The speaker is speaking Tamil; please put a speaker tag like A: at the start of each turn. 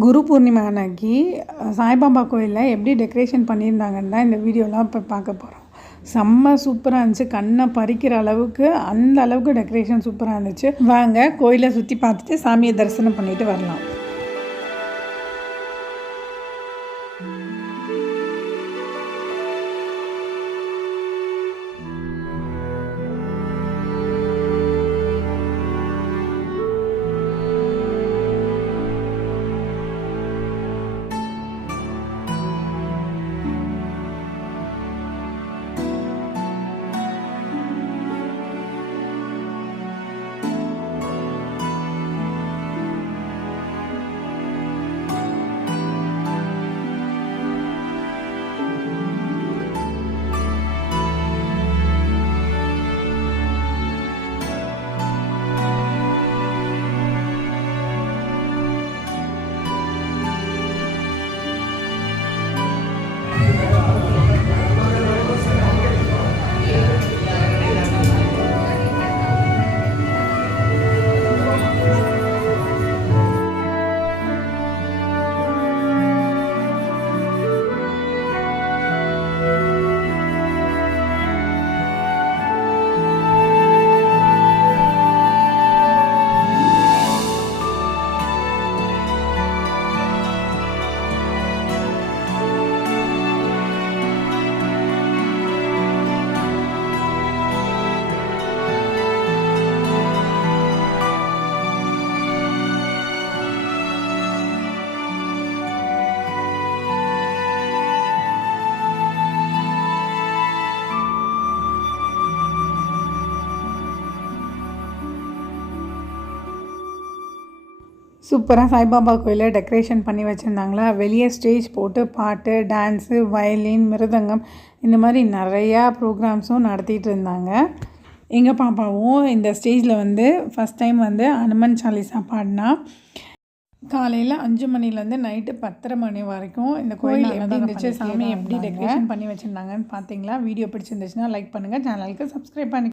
A: குரு பூர்ணிமா அன்னைக்கு சாய்பாபா கோயிலில் எப்படி டெக்கரேஷன் பண்ணியிருந்தாங்கன்னு தான் இந்த வீடியோலாம் இப்போ பார்க்க போகிறோம் செம்ம சூப்பராக இருந்துச்சு. கண்ணை பறிக்கிற அளவுக்கு அந்த அளவுக்கு டெக்கரேஷன் சூப்பராக இருந்துச்சு. வாங்க கோயிலை சுற்றி பார்த்துட்டு சாமியை தரிசனம் பண்ணிட்டு வரலாம். சூப்பராக சாய்பாபா கோயிலில் டெக்கரேஷன் பண்ணி வச்சுருந்தாங்களா? வெளியே ஸ்டேஜ் போட்டு பாட்டு டான்ஸு வயலின் மிருதங்கம் இந்த மாதிரி நிறையா ப்ரோக்ராம்ஸும் நடத்திட்டு இருந்தாங்க. எங்கள் பாப்பாவும் இந்த ஸ்டேஜில் வந்து ஃபஸ்ட் டைம் வந்து அனுமன் சாலிசா பாடினா காலையில் அஞ்சு மணிலேருந்து நைட்டு பத்தரை மணி வரைக்கும் இந்த கோயில் எப்படி இருந்துச்சு? சாமி எப்படி டெக்கரேஷன் பண்ணி வச்சுருந்தாங்கன்னு பார்த்தீங்களா வீடியோ பிடிச்சிருந்துச்சுன்னா லைக் பண்ணுங்கள் சேனலுக்கு சப்ஸ்கிரைப் பண்ணி